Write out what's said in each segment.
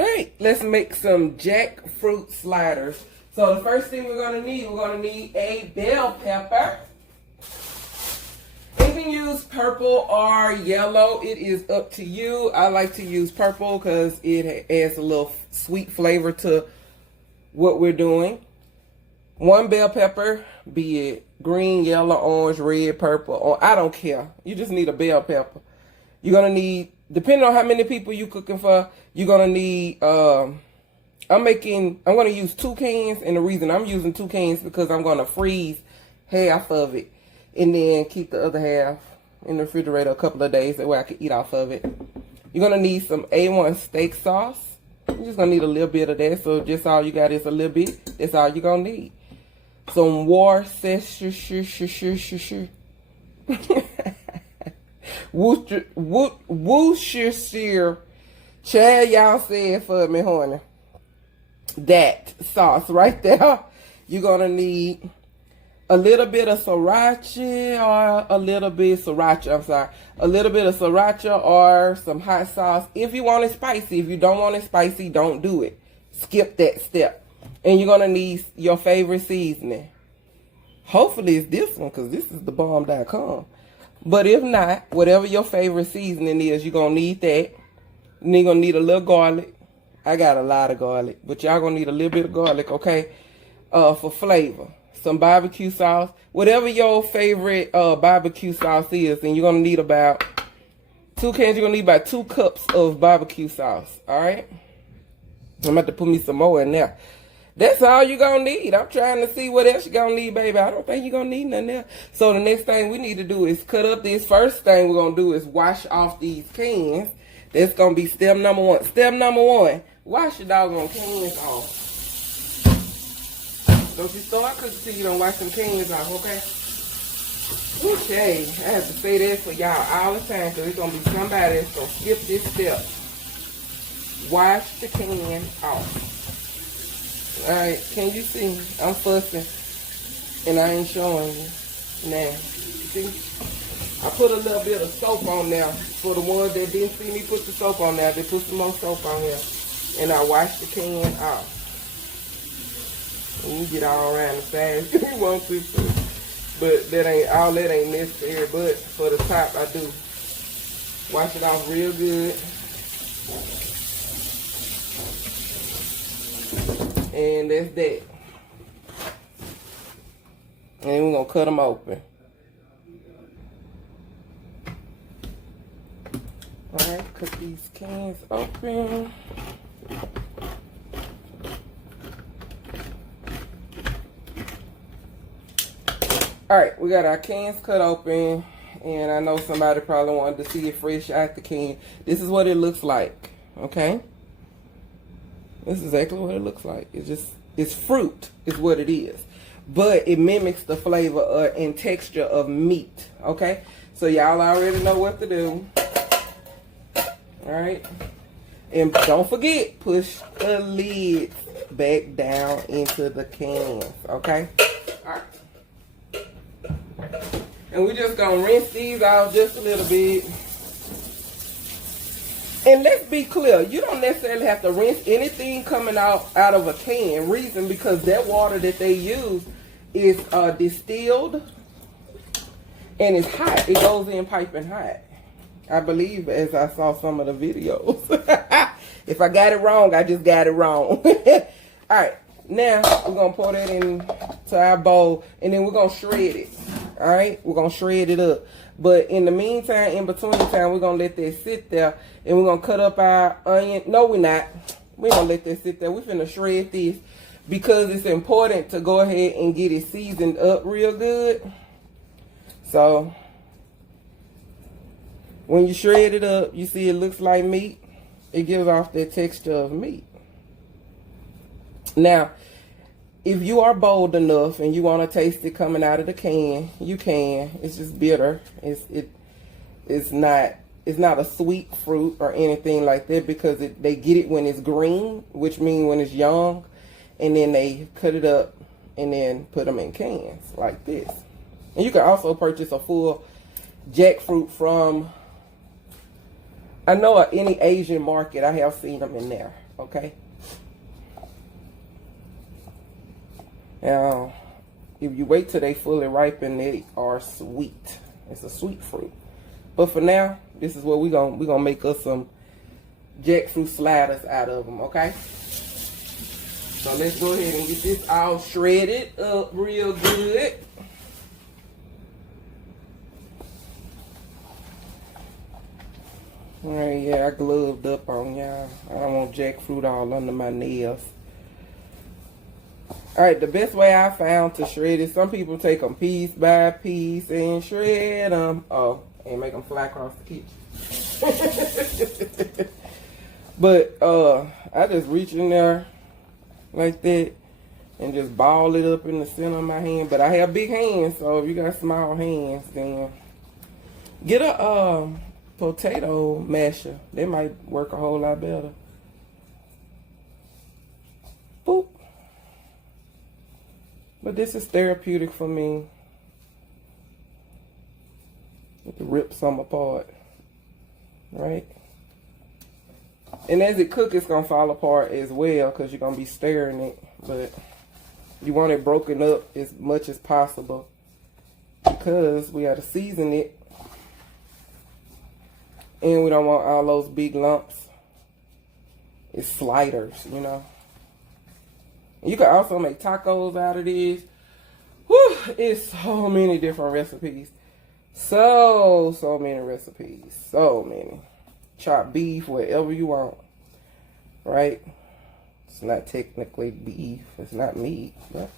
Alright, let's make some jackfruit sliders. So the first thing we're gonna need a bell pepper. You can use purple or yellow. It is up to you. I like to use purple because it adds a little sweet flavor to what we're doing. One bell pepper, be it green, yellow, orange, red, purple, or I don't care. You just need a bell pepper. You're gonna need, depending on how many people you cooking for, you're gonna need, I'm gonna use 2 cans, and the reason I'm using 2 cans because I'm gonna freeze half of it and then keep the other half in the refrigerator a couple of days, that way I can eat off of it. You're gonna need some A1 steak sauce. You're just gonna need a little bit of that, so just all you got is a little bit. That's all you're gonna need. Some Worcestershire Chad, y'all say it for me, honey. That sauce right there. You're gonna need a little bit of sriracha or a little bit of sriracha or some hot sauce if you want it spicy. If you don't want it spicy, don't do it. Skip that step. And you're gonna need your favorite seasoning. Hopefully it's this one, because this is thebomb.com. But if not, whatever your favorite seasoning is, you're gonna need that. And you're gonna need a little garlic. I got a lot of garlic, but y'all gonna need a little bit of garlic, okay? For flavor. Some barbecue sauce. Whatever your favorite barbecue sauce is, and you're gonna need about 2 cans, you're gonna need about 2 cups of barbecue sauce. Alright? I'm about to put me some more in there. That's all you're gonna need. I'm trying to see what else you're gonna need, baby. I don't think you're gonna need nothing else. So the next thing we need to do is cut up this. First thing we're gonna do is wash off these cans. That's gonna be step number 1. Step number 1, wash your doggone cans off. Don't you start cooking till you don't wash them cans off, okay? Okay, I have to say that for y'all all the time, because there's gonna be somebody that's gonna skip this step. Wash the can off. Alright, can you see? I'm fussing, and I ain't showing you. Now, see? I put a little bit of soap on there. For the ones that didn't see me put the soap on there, they put some more soap on here. And I wash the can off. And you get all around the sides if you want to. But that ain't, all that ain't necessary. But for the top, I do. Wash it off real good. And that's that. And we're going to cut them open. Alright, cut these cans open. Alright, we got our cans cut open. And I know somebody probably wanted to see it fresh out the can. This is what it looks like. Okay? This is exactly what it looks like. It's fruit is what it is. But it mimics the flavor and texture of meat. Okay? So y'all already know what to do. Alright? And don't forget, push the lids back down into the cans. Okay? Alright. And we're just going to rinse these out just a little bit. And let's be clear, you don't necessarily have to rinse anything coming out of a can. Reason, because that water that they use is distilled and it's hot. It goes in piping hot. I believe, as I saw some of the videos. If I got it wrong, I just got it wrong. Alright, now we're going to pour that into our bowl and then we're going to shred it. Alright, we're going to shred it up. But in the meantime, in between time, we're going to let that sit there. And we're going to cut up our onion. No, we're not. We're going to let that sit there. We're finna shred this because it's important to go ahead and get it seasoned up real good. So, when you shred it up, you see it looks like meat. It gives off that texture of meat. Now, if you are bold enough and you want to taste it coming out of the can, you can. It's just bitter. It's not a sweet fruit or anything like that because they get it when it's green, which means when it's young, and then they cut it up and then put them in cans like this. And you can also purchase a full jackfruit from, I know, any Asian market. I have seen them in there. okay? Now, if you wait till they fully ripen, they are sweet. It's a sweet fruit. But for now, this is what we're gonna make us some jackfruit sliders out of them, okay? So let's go ahead and get this all shredded up real good. All right, yeah, I gloved up on y'all. I don't want jackfruit all under my nails. All right, the best way I found to shred it, some people take them piece by piece and shred them. Oh, and make them fly across the kitchen. But I just reach in there like that and just ball it up in the center of my hand. But I have big hands, so if you got small hands, then get a potato masher. They might work a whole lot better. Boop. But this is therapeutic for me. To rip some apart, right? And as it cooks, it's gonna fall apart as well because you're gonna be stirring it. But you want it broken up as much as possible because we gotta season it, and we don't want all those big lumps. It's sliders, you know. You can also make tacos out of this. Whew, it's so many different recipes. So many recipes. So many. Chop beef, whatever you want. Right? It's not technically beef. It's not meat. But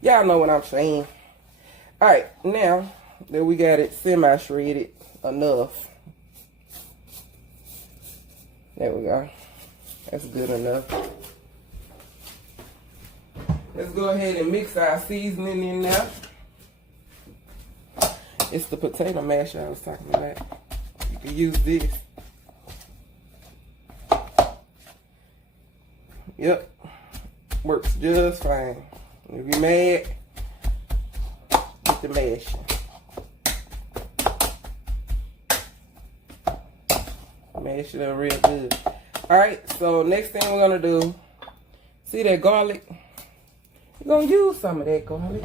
y'all know what I'm saying. Alright, now that we got it semi-shredded enough. There we go. That's good enough. Let's go ahead and mix our seasoning in there. It's the potato masher I was talking about. You can use this. Yep. Works just fine. If you're mad, get the masher. Mash it up real good. Alright, so next thing we're going to do, see that garlic? We're going to use some of that garlic.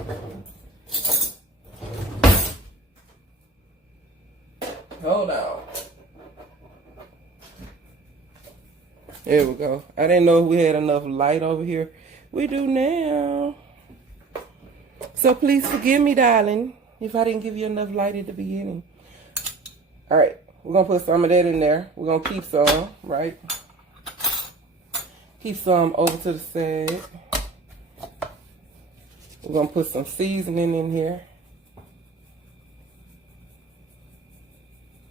Hold on. There we go. I didn't know if we had enough light over here. We do now. So please forgive me, darling, if I didn't give you enough light at the beginning. All right. We're going to put some of that in there. We're going to keep some, right? Keep some over to the side. We're going to put some seasoning in here.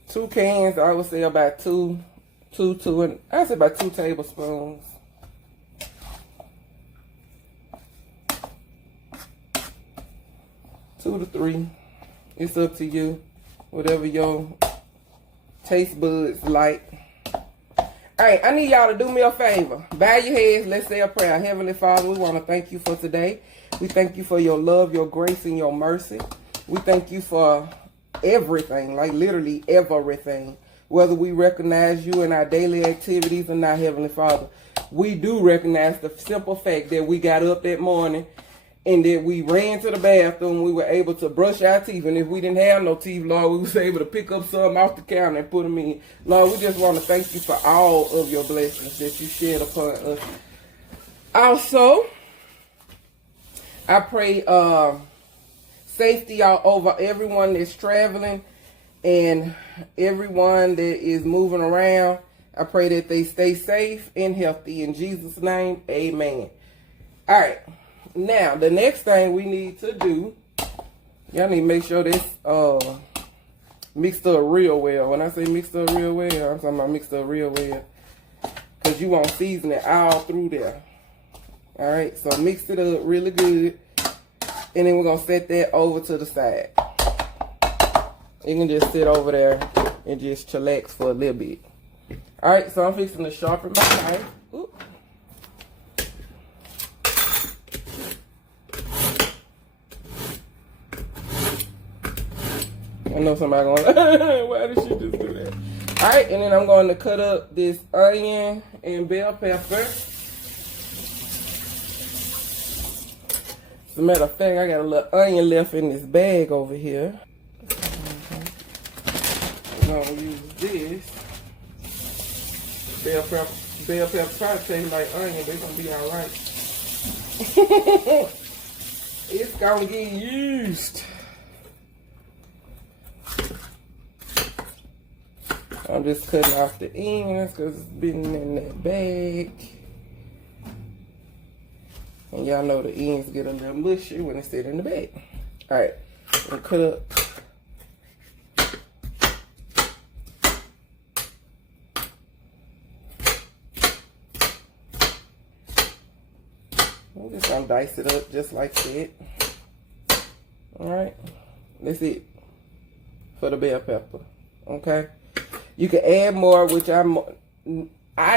2 cans, I would say about two tablespoons. Two to 3. It's up to you. Whatever your taste buds like. Alright, I need y'all to do me a favor. Bow your heads. Let's say a prayer. Heavenly Father, we want to thank you for today. We thank you for your love, your grace, and your mercy. We thank you for everything, like literally everything. Whether we recognize you in our daily activities or not, Heavenly Father, we do recognize the simple fact that we got up that morning and that we ran to the bathroom. We were able to brush our teeth, and if we didn't have no teeth, Lord, we was able to pick up some off the counter and put them in. Lord, we just want to thank you for all of your blessings that you shed upon us. Also, I pray safety all over everyone that's traveling and everyone that is moving around. I pray that they stay safe and healthy. In Jesus' name, amen. All right. Now, the next thing we need to do, y'all need to make sure this mixed up real well. When I say mixed up real well, I'm talking about mixed up real well. Because you want seasoning all through there. All right. So mix it up really good. And then we're going to set that over to the side. You can just sit over there and just chillax for a little bit. Alright, so I'm fixing to sharpen my knife. Ooh. I know somebody going, why did she just do that? Alright, and then I'm going to cut up this onion and bell pepper. As a matter of fact, I got a little onion left in this bag over here. I'm going to use this. Bell pepper probably taste like onion, but it's going to be alright. It's going to get used. I'm just cutting off the ends because it's been in that bag. And y'all know the ends get a little mushy when they sit in the bag. Alright, I'm cut up. I'm just gonna dice it up just like that. Alright, that's it for the bell pepper. Okay, you can add more, which I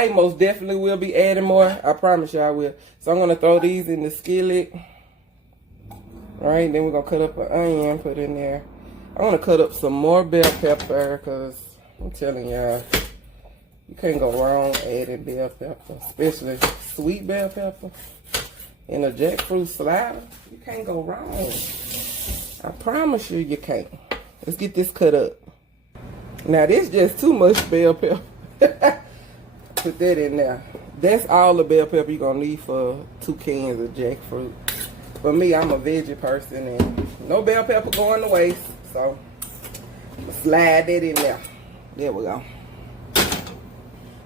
most definitely will be adding more. I promise you I will. So I'm gonna throw these in the skillet. Alright, then we're gonna cut up an onion, put in there. I want to cut up some more bell pepper because I'm telling y'all, you can't go wrong adding bell pepper, especially sweet bell pepper in a jackfruit slider. You can't go wrong. I promise you, you can't. Let's get this cut up. Now this just too much bell pepper. Put that in there. That's all the bell pepper you're gonna need for 2 cans of jackfruit. For me, I'm a veggie person and no bell pepper going to waste. So slide that in there. There we go.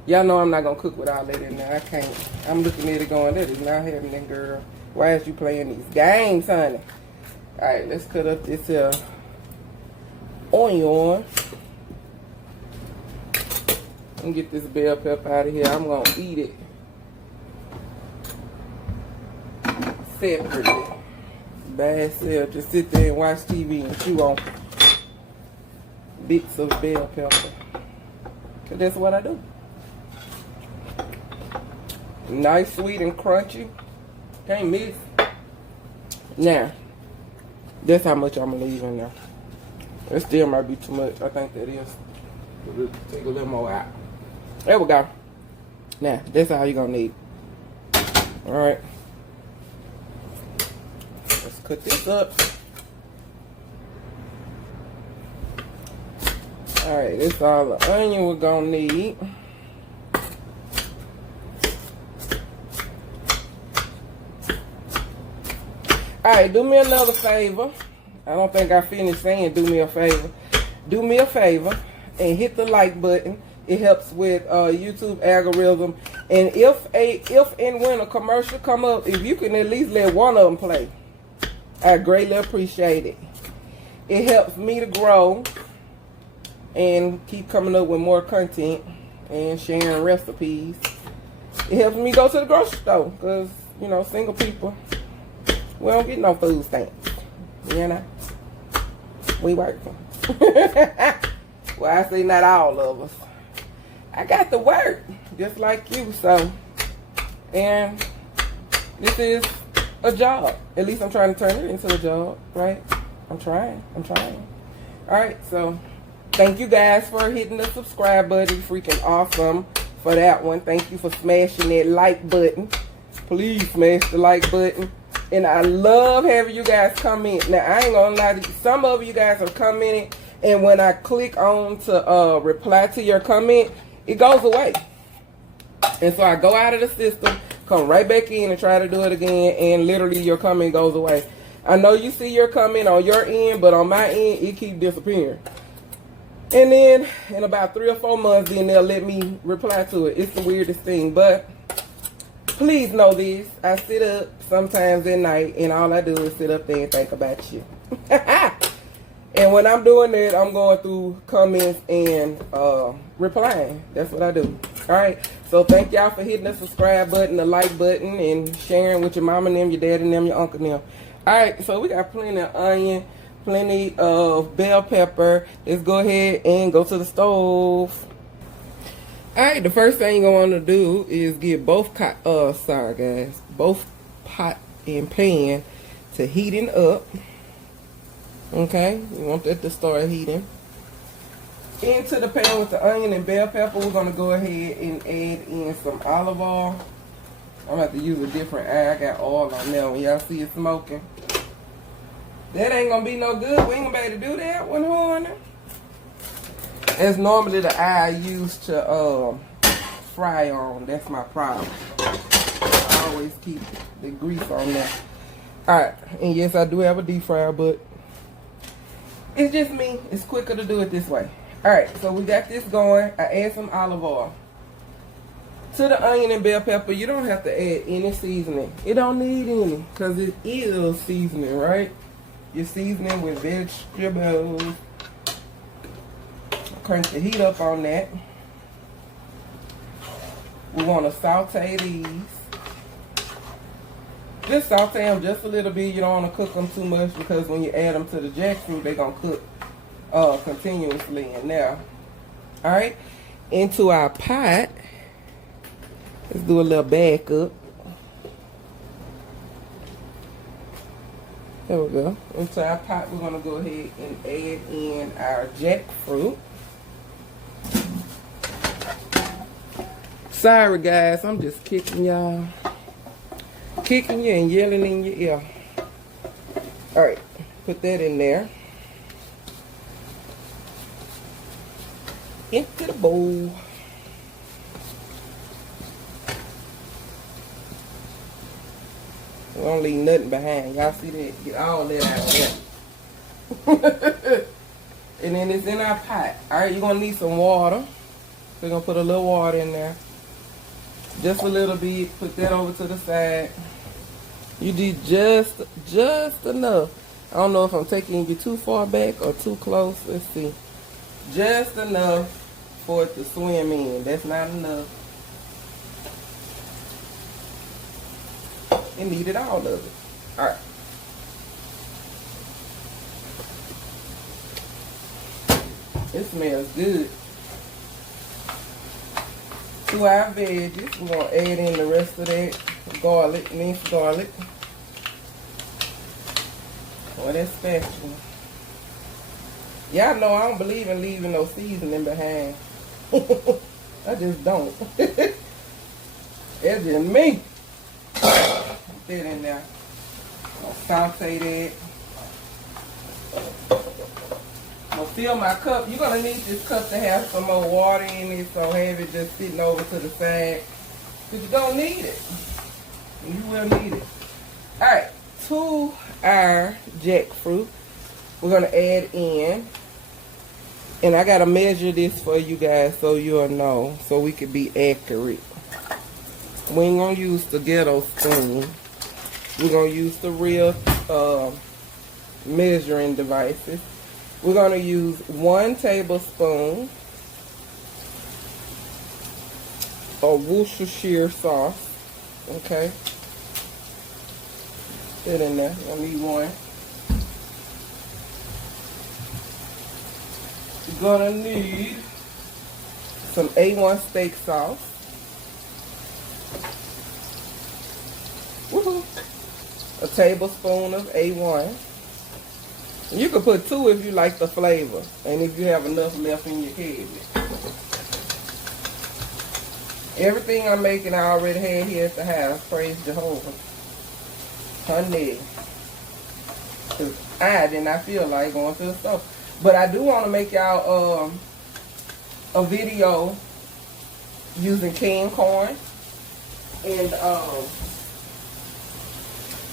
Y'all know I'm not gonna cook with all that in there. I can't. I'm looking at it going, that is not happening, girl. Why is you playing these games, honey? Alright, let's cut up this onion. And get this bell pepper out of here. I'm gonna eat it separately. Bad self. Just sit there and watch TV and chew on bits of bell pepper. Cause that's what I do. Nice, sweet, and crunchy. Can't miss. Now, that's how much I'm gonna leave in there. It still might be too much. I think that is. We'll take a little more out. There we go. Now, that's all you're gonna need. Alright. Let's cut this up. Alright, that's all the onion we're gonna need. Alright, do me another favor. I don't think I finished saying do me a favor. Do me a favor and hit the like button. It helps with YouTube algorithm. And if and when a commercial come up, if you can at least let one of them play, I greatly appreciate it. It helps me to grow and keep coming up with more content and sharing recipes. It helps me go to the grocery store because, you know, single people, we don't get no food stamps. You know? We working. Well, I say not all of us. I got to work just like you, so. And this is a job. At least I'm trying to turn it into a job, right? I'm trying. Alright, so thank you guys for hitting the subscribe button. Freaking awesome for that one. Thank you for smashing that like button. Please smash the like button. And I love having you guys comment. Now, I ain't gonna lie to you. Some of you guys have commented, and when I click on to reply to your comment, it goes away. And so I go out of the system, come right back in and try to do it again, and literally your comment goes away. I know you see your comment on your end, but on my end, it keeps disappearing. And then in about 3 or 4 months, then they'll let me reply to it. It's the weirdest thing, but please know this. I sit up sometimes at night, and all I do is sit up there and think about you. And when I'm doing that, I'm going through comments and replying. That's what I do. Alright, so thank y'all for hitting the subscribe button, the like button, and sharing with your mama and them, your daddy and them, your uncle and them. Alright, so we got plenty of onion, plenty of bell pepper. Let's go ahead and go to the stove. Alright, the first thing you're going to do is get both both pot and pan to heating up. Okay, you want that to start heating. Into the pan with the onion and bell pepper, we're gonna go ahead and add in some olive oil. I'm gonna have to use a different eye. I got oil on there. When y'all see it smoking, that ain't gonna be no good. We ain't gonna be able to do that one, honey. That's normally the eye I use to fry on. That's my problem. I always keep the grease on there. Alright, and yes, I do have a deep fryer, but it's just me. It's quicker to do it this way. Alright, so we got this going. I add some olive oil. To the onion and bell pepper, you don't have to add any seasoning. It don't need any, because it is seasoning, right? You're seasoning with vegetables. Crank the heat up on that. We want to saute these. Just saute them just a little bit. You don't want to cook them too much because when you add them to the jackfruit, they're going to cook continuously in there. Alright, into our pot. Let's do a little back up. There we go. Into our pot, we're going to go ahead and add in our jackfruit. Sorry guys, I'm just kicking y'all. Kicking you and yelling in your ear. Alright, put that in there. Into the bowl. We don't leave nothing behind. Y'all see that? Get all that out there. And then it's in our pot. Alright, you're going to need some water. So we're going to put a little water in there. Just a little bit. Put that over to the side. You do just enough. I don't know if I'm taking you too far back or too close. Let's see. Just enough for it to swim in. That's not enough. You needed all of it. Alright. It smells good. To our veggies, we're going to add in the rest of that garlic, minced garlic. Or that spatula. Y'all know I don't believe in leaving no seasoning behind. I just don't. That's just me. Put that in there. I'll saute that. I'm going to fill my cup. You're going to need this cup to have some more water in it, so have it just sitting over to the side. Because you don't need it. You will need it. Alright, to our jackfruit, we're going to add in, and I got to measure this for you guys so you'll know, so we can be accurate. We ain't going to use the ghetto spoon. We're going to use the real measuring devices. We're going to use 1 tablespoon of Worcestershire sauce. Okay. Put it in there. You'll need 1. You're going to need some A1 steak sauce. Woohoo! A tablespoon of A1. You can put 2 if you like the flavor, and if you have enough left in your cabinet. Everything I'm making, I already had here at the house. Praise Jehovah. Honey. Because I did not feel like going to the store. But I do want to make y'all a video using canned corn. And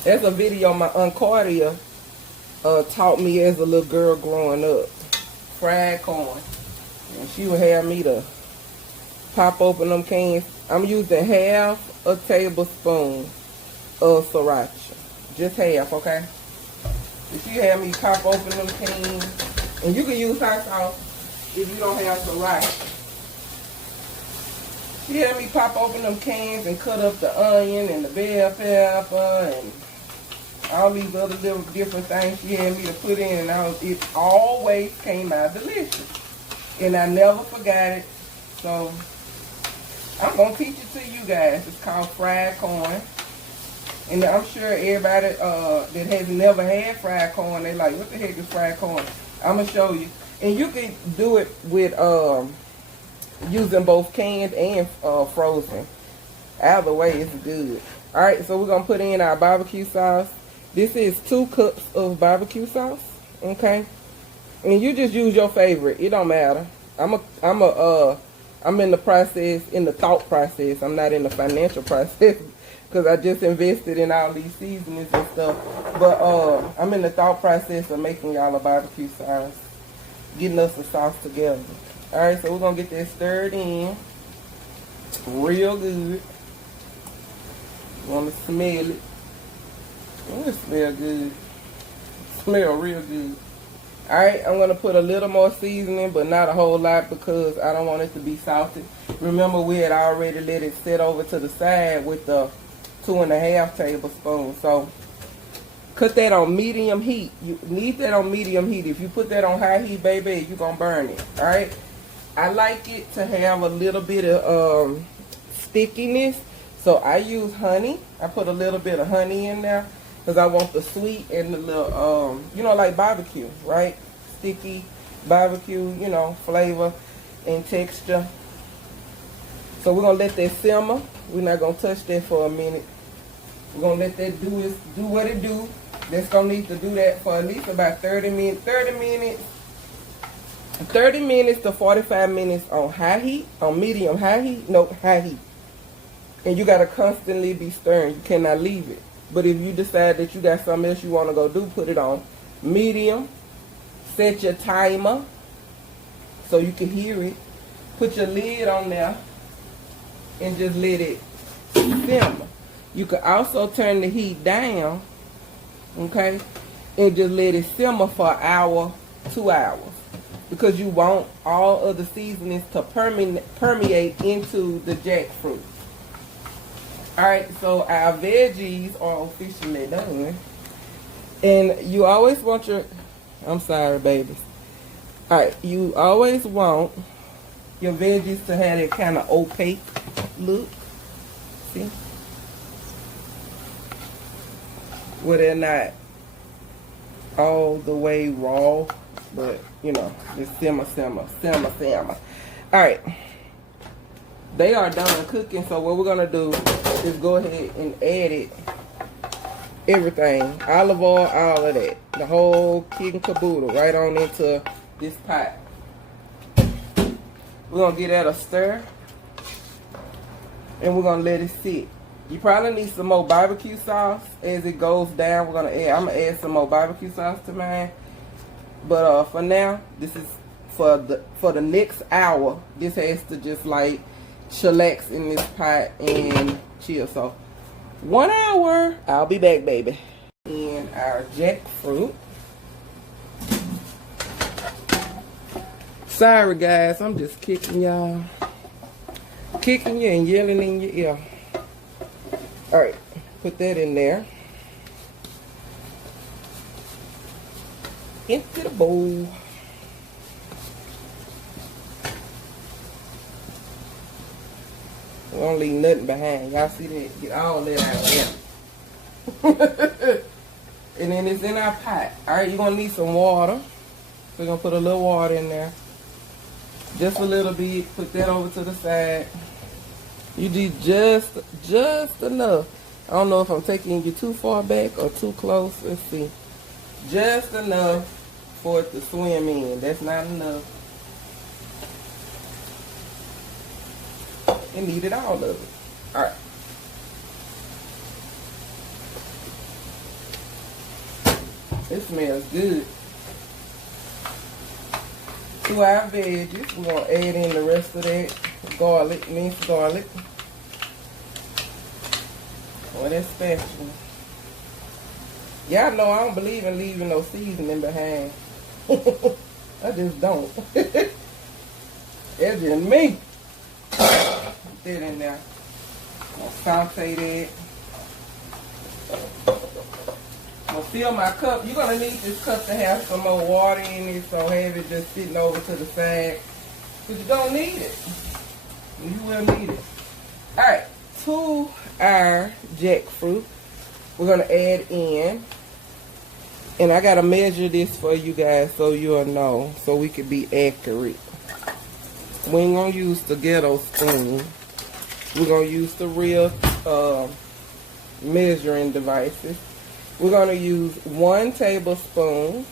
there's a video my Aunt Cardia taught me as a little girl growing up. Fried corn. And she would have me to pop open them cans. I'm using half a tablespoon of sriracha. Just half, okay? And she had me pop open them cans. And you can use hot sauce if you don't have sriracha. She had me pop open them cans and cut up the onion and the bell pepper and all these other little different things she had me to put in, and it always came out delicious. And I never forgot it. So I'm going to teach it to you guys. It's called fried corn. And I'm sure everybody that has never had fried corn, they're like, what the heck is fried corn? I'm going to show you. And you can do it with using both canned and frozen. Either way, it's good. Alright, so we're going to put in our barbecue sauce. This is 2 cups of barbecue sauce. Okay? And you just use your favorite. It don't matter. I'm in the process, in the thought process. I'm not in the financial process because I just invested in all these seasonings and stuff. But I'm in the thought process of making y'all a barbecue sauce, getting us a sauce together. All right, so we're gonna get that stirred in real good. Want to smell it? It smell good. Smell real good. Alright, I'm going to put a little more seasoning, but not a whole lot because I don't want it to be salty. Remember, we had already let it sit over to the side with the 2.5 tablespoons. So, cut that on medium heat. You need that on medium heat. If you put that on high heat, baby, you're going to burn it. Alright? I like it to have a little bit of stickiness. So, I use honey. I put a little bit of honey in there. Because I want the sweet and the little, you know, like barbecue, right? Sticky barbecue, you know, flavor and texture. So we're going to let that simmer. We're not going to touch that for a minute. We're going to let that do what it do. That's going to need to do that for at least about 30 minutes to 45 minutes on high heat, on medium high heat, no, high heat. And you got to constantly be stirring. You cannot leave it. But if you decide that you got something else you want to go do, put it on medium. Set your timer so you can hear it. Put your lid on there and just let it simmer. You can also turn the heat down, okay, and just let it simmer for an hour, 2 hours. Because you want all of the seasonings to permeate into the jackfruit. Alright, so our veggies are officially done. And you always want your, I'm sorry babies. Alright, you always want your veggies to have that kind of opaque look. See? Where they're not all the way raw, but you know, just simmer. Alright. They are done cooking, so what we're gonna do is go ahead and add it, everything, olive oil, all of that, the whole kit and caboodle, right on into this pot. We're gonna give that a stir, and we're gonna let it sit. You probably need some more barbecue sauce as it goes down. I'm gonna add some more barbecue sauce to mine, but for now, this is for the next hour. This has to just like chillax in this pot and chill. So 1 hour, I'll be back, baby. And our jackfruit. Sorry guys, I'm just kicking y'all, kicking you and yelling in your ear. All right, put that in there, into the bowl. We don't leave nothing behind. Y'all see that? Get all that out there. And then it's in our pot. Alright, you're going to need some water. So we're going to put a little water in there. Just a little bit. Put that over to the side. You do just enough. I don't know if I'm taking you too far back or too close. Let's see. Just enough for it to swim in. That's not enough. And needed all of it. Alright. It smells good. To our veggies, we're going to add in the rest of that garlic, minced garlic. Or that spatula. Y'all know I don't believe in leaving no seasoning behind. I just don't. That's just me. Put that in there. I'll saute that. I'm going to fill my cup. You're going to need this cup to have some more water in it, so have it just sitting over to the side. But you don't need it. You will need it. Alright, to our jackfruit, we're going to add in And I gotta measure this for you guys so you'll know, so we can be accurate. We ain't gonna use the ghetto spoon. We're gonna use the real measuring devices. We're gonna use 1 tablespoon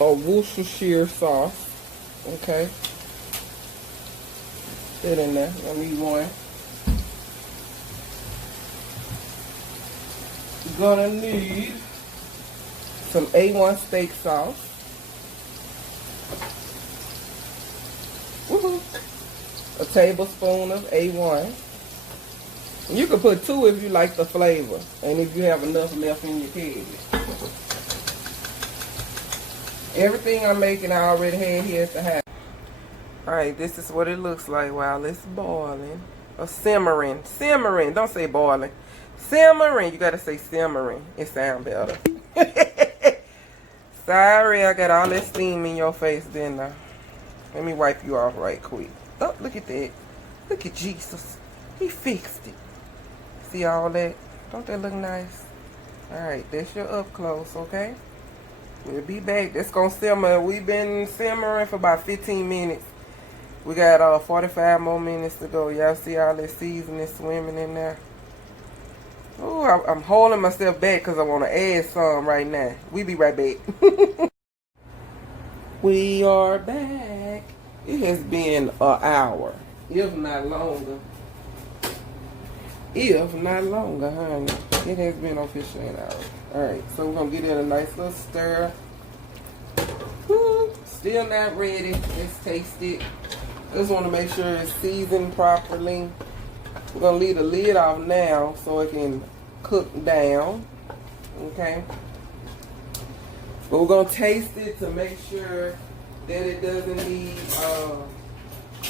of Worcestershire sauce. Okay. Put in there. I need 1. You're gonna need some A1 steak sauce. Woohoo! A tablespoon of A1. You can put 2 if you like the flavor, and if you have enough left in your cabinet. Everything I'm making, I already had here at the house. Alright, this is what it looks like while it's boiling. Or simmering. Simmering. Don't say boiling. Simmering. You gotta say simmering. It sounds better. Sorry, I got all that steam in your face, didn't I? Let me wipe you off right quick. Oh, look at that. Look at Jesus. He fixed it. See all that? Don't that look nice? Alright, that's your up close, okay? We'll be back. That's gonna simmer. We've been simmering for about 15 minutes. We got 45 more minutes to go. Y'all see all that seasoning swimming in there? Oh, I'm holding myself back because I want to add some right now. We be right back. We are back. It has been an hour, if not longer. If not longer, honey. It has been officially an hour. Alright, so we're going to get it a nice little stir. Woo, still not ready. Let's taste it. Just want to make sure it's seasoned properly. We're going to leave the lid off now so it can cook down. Okay. But we're going to taste it to make sure that it doesn't need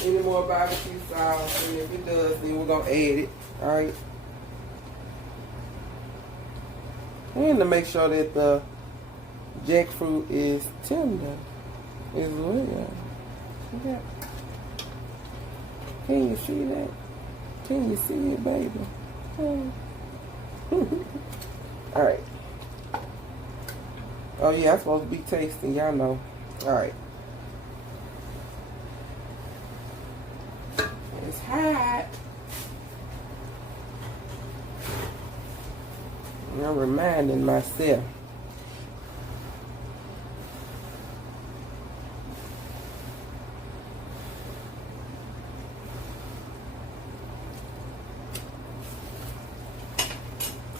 any more barbecue sauce. And if it does, then we're going to add it. Alright. And to make sure that the jackfruit is tender as well. See that? Can you see that? Can you see it, baby? Alright. Oh yeah, I'm supposed to be tasting, y'all know. Alright. It's hot. I'm reminding myself.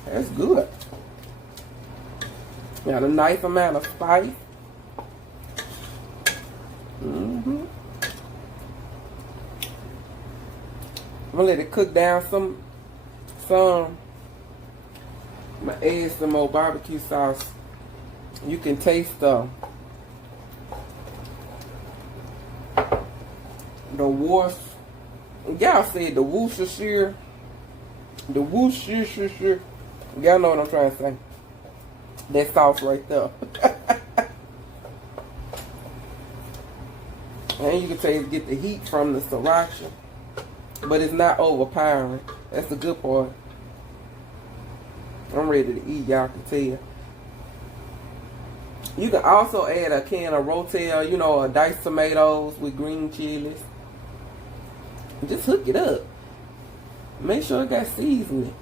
That's good. Got a nice amount of spice. I'm gonna let it cook down some. I'm gonna add some more barbecue sauce. You can taste the y'all said the Worcestershire. The Worcestershire. Y'all know what I'm trying to say. That sauce right there. And you can taste, get the heat from the sriracha. But it's not overpowering. That's the good part. I'm ready to eat, y'all can tell. You can also add a can of Rotel, you know, diced tomatoes with green chilies. Just hook it up. Make sure it got seasoning.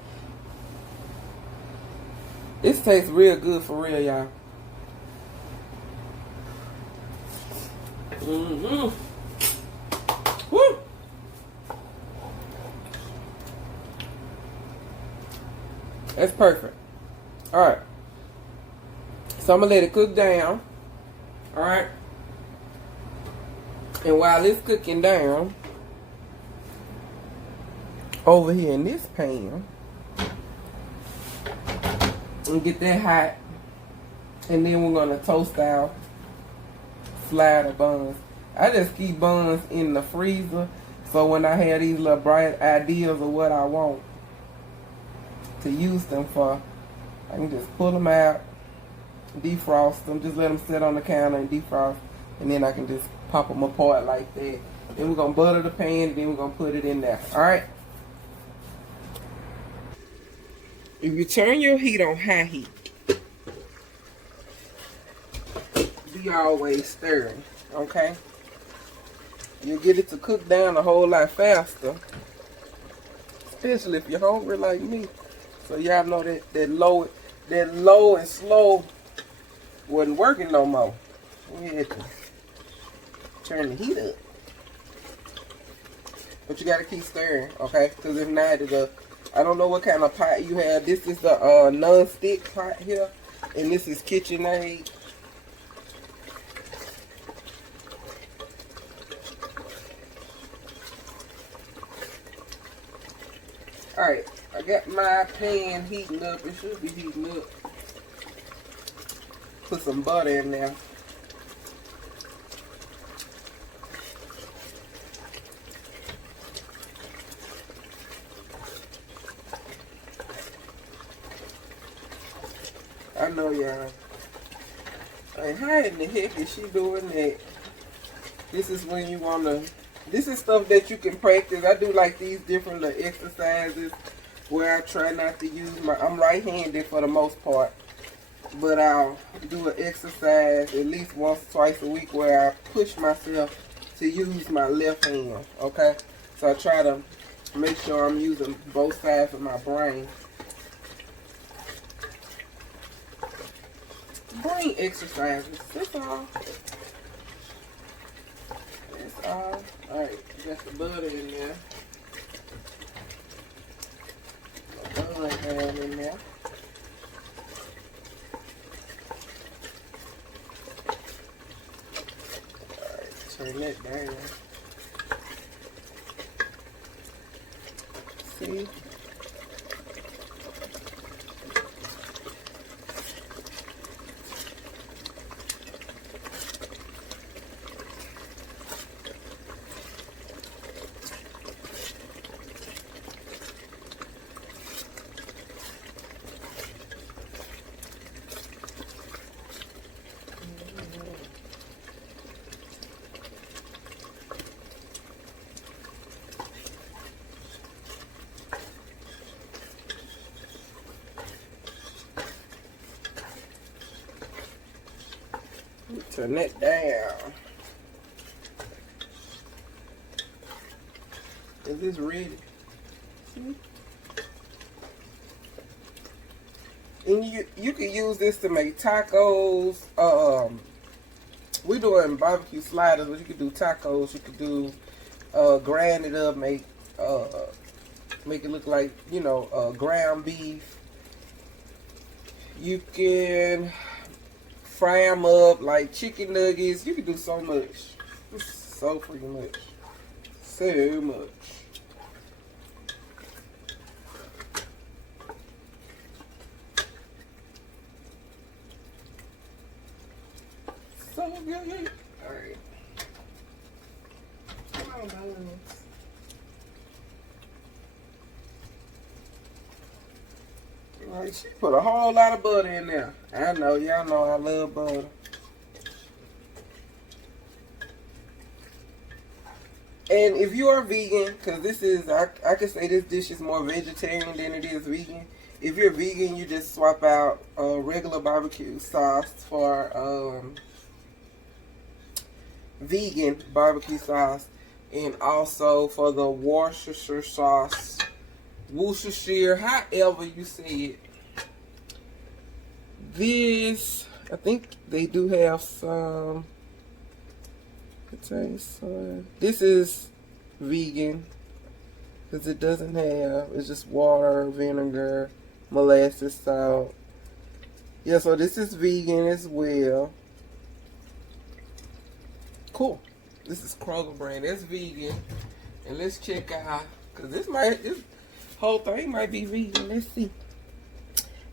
This tastes real good for real, y'all. Woo! That's perfect. Alright. So I'm going to let it cook down. Alright. And while it's cooking down, over here in this pan, and get that hot, and then we're going to toast our slider buns. I just keep buns in the freezer, so when I have these little bright ideas of what I want to use them for, I can just pull them out, defrost them, just let them sit on the counter and defrost, and then I can just pop them apart like that. Then we're going to butter the pan, and then we're going to put it in there. Alright? If you turn your heat on high heat, be always stirring, okay? You'll get it to cook down a whole lot faster, especially if you're hungry like me. So y'all know that low and slow wasn't working no more. We had to turn the heat up. But you gotta keep stirring, okay? Because if not, I don't know what kind of pot you have. This is the non-stick pot here, and this is KitchenAid. Alright, I got my pan heating up. It should be heating up. Put some butter in there. I know y'all. Like, how in the heck is she doing that? This is when you wanna. This is stuff that you can practice. I do like these different little exercises where I try not to use my. I'm right-handed for the most part, but I'll do an exercise at least once, twice a week where I push myself to use my left hand. Okay, so I try to make sure I'm using both sides of my brain. Brain exercises. That's all. That's all. Alright, got the butter in there. Butter down in there. Alright, turn that down. See? Turn that down. Is this ready? See? And you can use this to make tacos. We're doing BBQ sliders, but you could do tacos. You could do grind it up, make it look like, you know, ground beef. You can fry them up like chicken nuggets. You can do so much. So freaking much. So much. So good. Alright. Come on, balloons. Like, she put a whole lot of butter in there. I know, y'all know I love butter. And if you are vegan, because this is, I could say this dish is more vegetarian than it is vegan. If you're vegan, you just swap out regular barbecue sauce for vegan barbecue sauce. And also for the Worcestershire sauce. Worcestershire, however you say it. This, I think they do have some. This is vegan because it doesn't have. It's just water, vinegar, molasses, salt. Yeah, so this is vegan as well. Cool. This is Kroger brand. That's vegan. And let's check out, because this whole thing might be vegan. Let's see.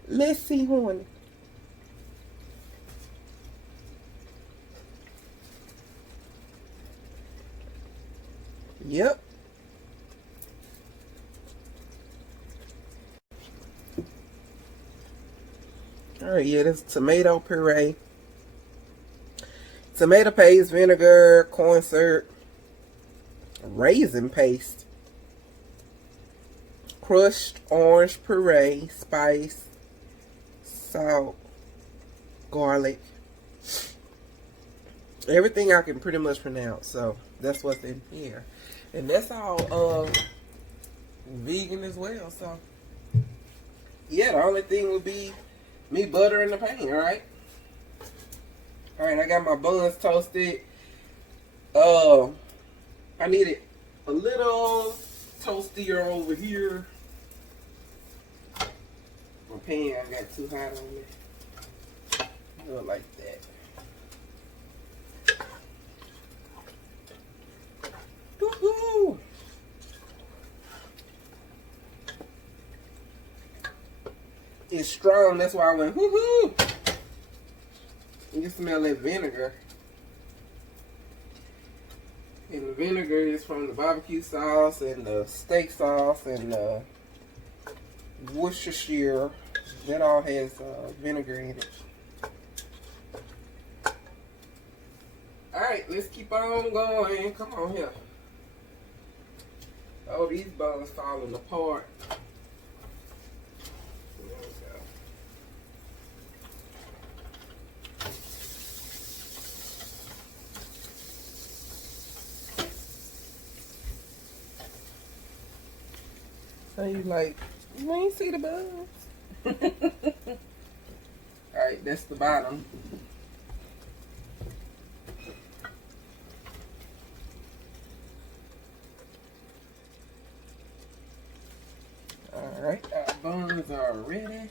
Let's see, honey. Yep. Alright, yeah, this tomato puree. Tomato paste, vinegar, corn syrup, raisin paste, crushed orange puree, spice, salt, garlic. Everything I can pretty much pronounce. So that's what's in here. And that's all vegan as well. So yeah, the only thing would be me buttering the pan, right? Alright, I got my buns toasted. I need it a little toastier over here. My pan got too hot on me. Do it like that. Woohoo! It's strong, that's why I went woohoo! You can smell that vinegar. And the vinegar is from the barbecue sauce and the steak sauce and the Worcestershire. That all has vinegar in it. Alright, let's keep on going. Come on here. Oh, these buns falling apart. There we go. So you like, you ain't see the buns. Alright, that's the bottom. Alright, our buns are ready.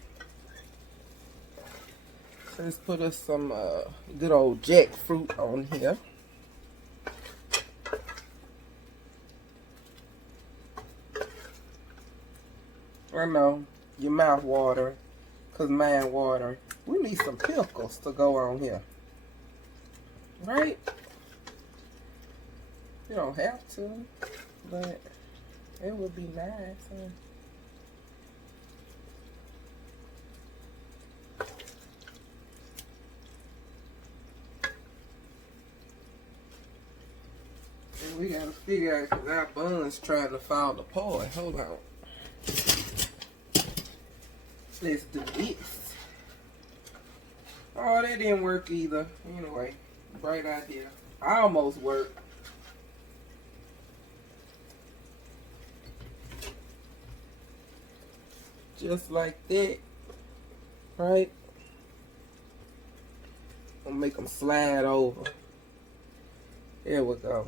So let's put us some good old jackfruit on here. I know, your mouth water, cause mine water. We need some pickles to go on here. Right? You don't have to, but it would be nice. Huh? We gotta figure out because our bun's trying to fall apart. Hold on. Let's do this. Oh, that didn't work either. Anyway, bright idea. I almost worked. Just like that. Right? I'm gonna make them slide over. There we go.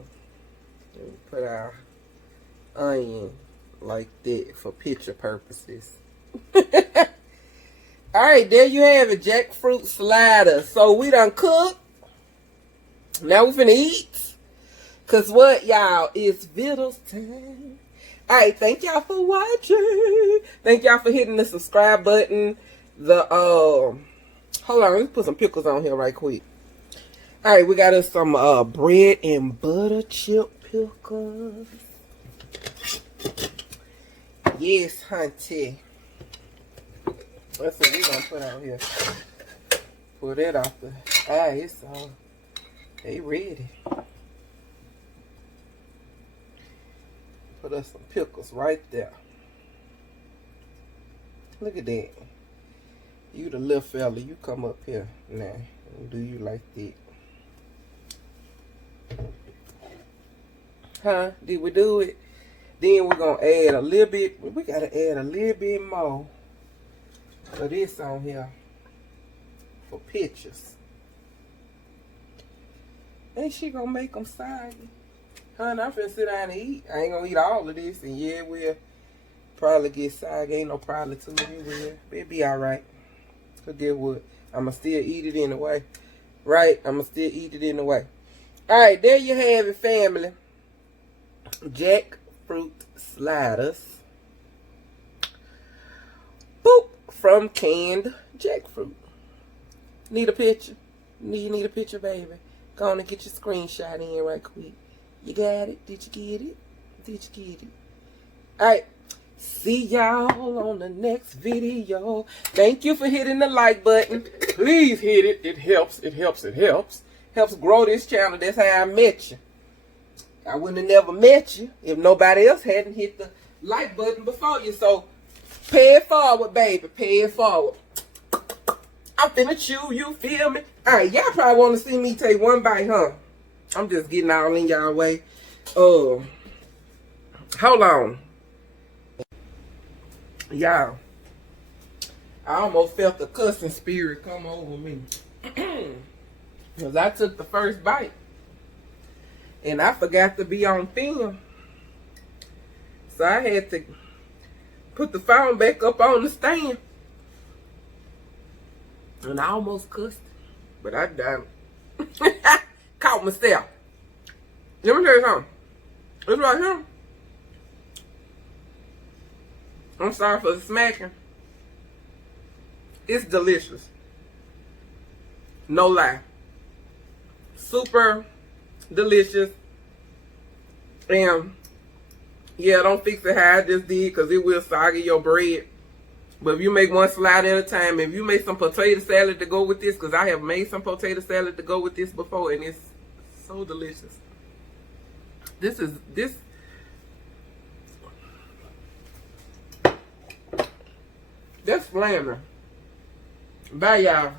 And we put our onion like that for picture purposes. Alright, there you have it, jackfruit sliders. So we done cooked. Now we finna eat. Cause what, y'all, it's vittles time. Alright, thank y'all for watching. Thank y'all for hitting the subscribe button. Hold on, let's put some pickles on here right quick. Alright, we got us some bread and butter chip pickles. Yes, hunty. That's what we're going to put out here. Pull that off the ice. So they ready. Put us some pickles right there. Look at that. You the little fella. You come up here now and do you like that. Huh? Did we do it? Then we're going to add a little bit. We got to add a little bit more of this on here for pictures. Ain't she going to make them soggy? Honey, I'm finna sit down and eat. I ain't going to eat all of this. And yeah, we'll probably get soggy. Ain't no problem to it. We will. It'll be alright. Because guess what? I'm going to still eat it anyway. Right? I'm going to still eat it anyway. Alright, there you have it, family. Jackfruit sliders. Boop. From canned jackfruit. Need a picture? You need a picture, baby? Go on and get your screenshot in right quick. You got it? Did you get it? Did you get it? Alright. See y'all on the next video. Thank you for hitting the like button. Please hit it. It helps. It helps. It helps. Helps grow this channel. That's how I met you. I wouldn't have never met you if nobody else hadn't hit the like button before you. So pay it forward, baby. Pay it forward. I'm finna chew, you feel me? Alright, y'all probably want to see me take one bite, huh? I'm just getting all in y'all way. Hold on. Y'all, I almost felt the cussing spirit come over me. Because I took the first bite. And I forgot to be on film. So I had to put the phone back up on the stand. And I almost cussed. But I done. Caught myself. Let me tell you something. It's right here. I'm sorry for the smacking. It's delicious. No lie. Super delicious. And yeah, don't fix it how I just did because it will soggy your bread. But if you make one slide at a time, if you make some potato salad to go with this, because I have made some potato salad to go with this before, and it's so delicious. This that's flamming. Bye, y'all.